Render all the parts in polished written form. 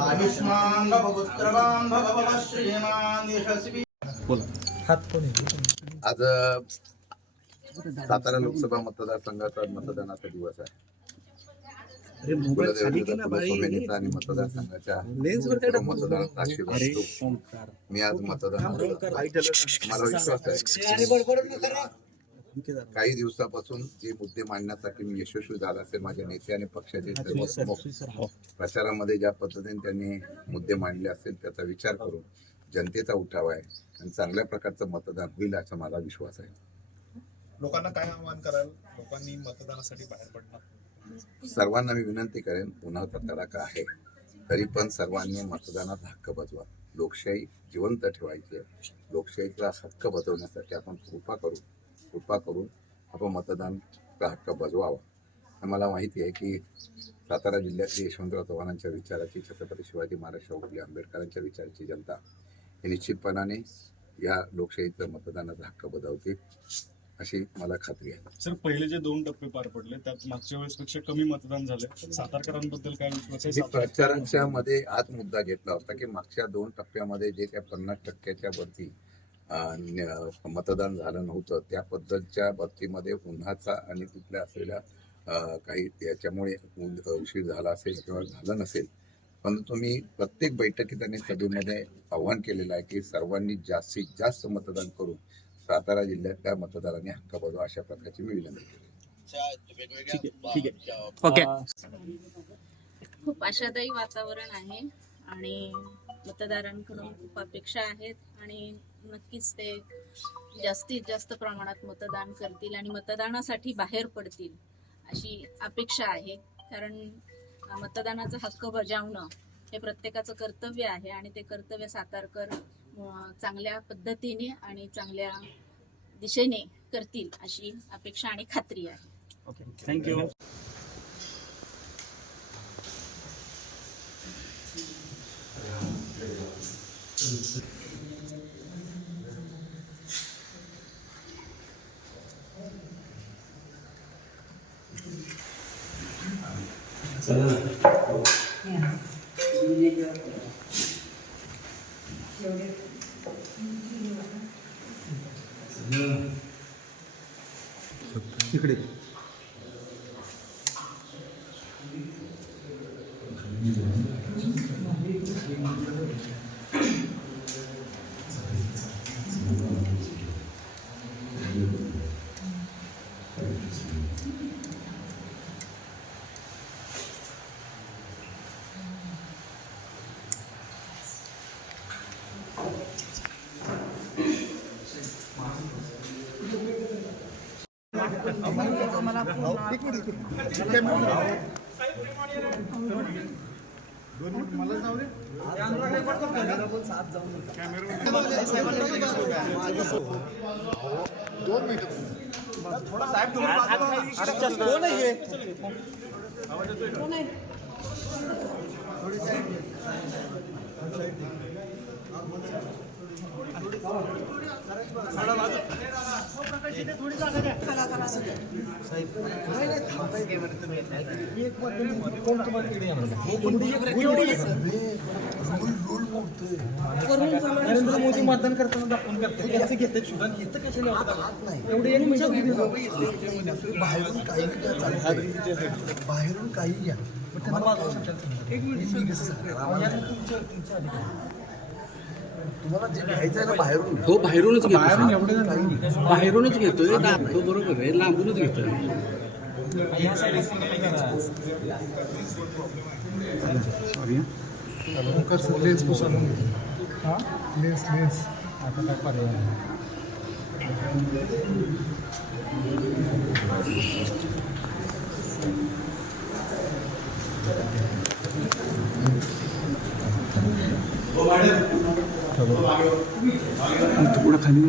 आयुष्मान भवपुत्रवान भव श्रीमान यशस्वी। आज सातारा लोकसभा मतदारसंघाचा मतदानाचा दिवस आहे। आणि मतदारसंघाच्या मतदानात आशीर्वाद देतो। मी आज मतदान मला विश्वास आहे काही दिवसापासून जे मुद्दे मांडण्यासाठी मी यशस्वी झाला असेल माझ्या नेते आणि पक्षाचे सर्व प्रचारामध्ये ज्या पद्धतीने त्यांनी मुद्दे मांडले असेल त्याचा विचार करून जनतेचा उठाव आहे आणि चांगल्या प्रकारचं मतदान होईल असा मला विश्वास आहे। लोकांना काय आवाहन कराल? लोकांनी मतदानासाठी बाहेर पडणार। सर्वांना मी विनंती करेन, उन्हाचा तडाखा आहे तरी पण सर्वांनी मतदानात हक्क बजवा। लोकशाही जिवंत ठेवायची आहे। लोकशाहीचा हक्क बजावण्यासाठी आपण कृपा करून आपण मतदानाचा हक्क बजवावा। मला माहिती आहे की सातारा जिल्ह्यातली यशवंतराव चव्हाणांच्या विचाराची, छत्रपती शिवाजी महाराज शाहू फुले आंबेडकरांच्या विचाराची जनता हे निश्चितपणाने या लोकशाहीचं मतदानाचा हक्क बजावते अशी मला खात्री आहे। सर, पहिले जे 2 टप्पे पार पडले त्यात मागच्या वेळेसपेक्षा कमी मतदान झाले। सातारकरांबद्दल काय विश्वास आहे? प्रचारांच्या मध्ये आज मुद्दा घेतला होता की मागच्या 2 टप्प्यामध्ये जे त्या 50% वरती मतदान झालं नव्हतं त्याबद्दलच्या बाबतीमध्ये उन्हाचा आणि तिथल्या असलेल्या काही याच्यामुळे उशीर झाला असेल किंवा झालं नसेल, पण तुम्ही प्रत्येक बैठकीत आणि सभेमध्ये आव्हान केलेलं आहे की सर्वांनी जास्तीत जास्त मतदान करून सातारा जिल्ह्यातल्या मतदारांनी हक्क बजावा अशा प्रकारची मी विनंती केली। ओके। खूप आशादायी वातावरण आहे आणि मतदारांकडून खूप अपेक्षा आहेत आणि नक्कीच ते जास्तीत जास्त प्रमाणात मतदान करतील आणि मतदानासाठी बाहेर पडतील अशी अपेक्षा आहे। कारण मतदानाचा हक्क बजावणं हे प्रत्येकाचं कर्तव्य आहे आणि ते कर्तव्य सातारकर चांगल्या पद्धतीने आणि चांगल्या दिशेने करतील अशी अपेक्षा आणि खात्री आहे। Okay, thank you. इकडे नरेंद्र मोदी मतदान करताना दाखवून करते घेते बाहेरून काही घ्या तुम्हाला जे घ्यायचं आहे ना बाहेरून, हो बाहेरूनच घेतो, बाहेरूनच घेतोय, तो बरोबर आहे, लांबूनच घेतोय। सॉरी। लेन्स पुसून लेन्स लेन्स आता काय पर्याय पुढं खाली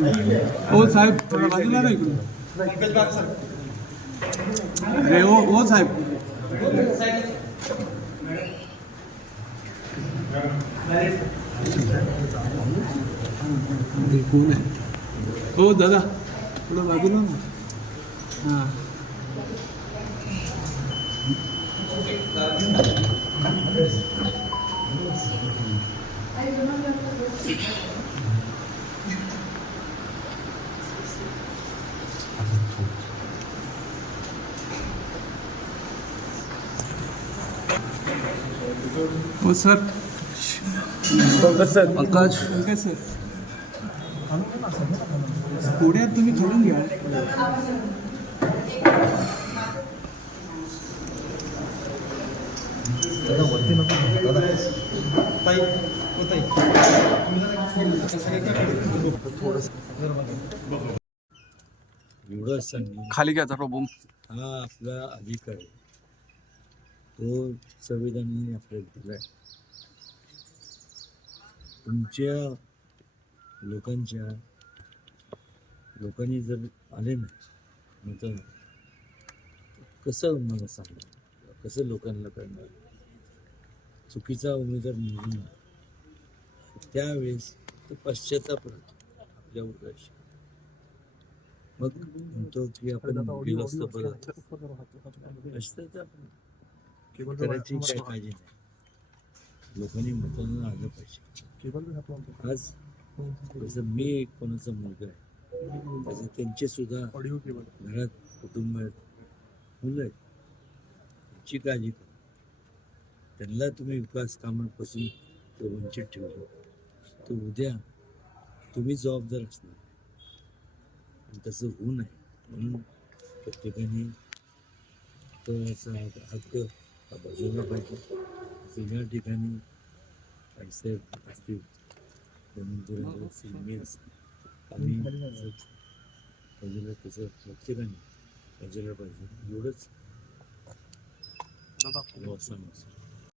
हो साहेब थोडं बाजूला नाही इकडून अरे हो साहेब कोण आहे हो दादा थोडं बाजूला ना हां हो सर पंकज सर पुण्यात तुम्ही चढून घ्या वरती नको एवढं सांगेन खाली घ्या जरा बोम हा आपला अधिकार आहे तो संविधानाने आपल्याला दिला आहे तुमच्या लोकांनी जर आले नाही मग तर कसं मला सांगणार कसं लोकांना करणार चुकीचा उमेदवार निवडून त्यावेळेस तो पश्चाताप राहतो आपल्या उद्देश मग म्हणतो की आपण गेलो असतो बरं असतं तर आपण करायची काय काळजी नाही लोकांनी मतदान आलं पाहिजे आज जसं मी कोणाचा मुलगा आहे तसं त्यांचे सुद्धा घरात कुटुंबात मुलं आहेत त्यांची काळजी करा त्यांना तुम्ही विकास कामांपासून ते वंचित ठेवलं तर उद्या तुम्ही जबाबदार असणार आणि तसं होऊ नये म्हणून प्रत्येकाने तो असा हक्क बजावला पाहिजे असं या ठिकाणी साहेब असतील त्यानंतर सिनियर्स आणि बजावलं तसं प्रत्येकाने बजावलं पाहिजे एवढंच सांगू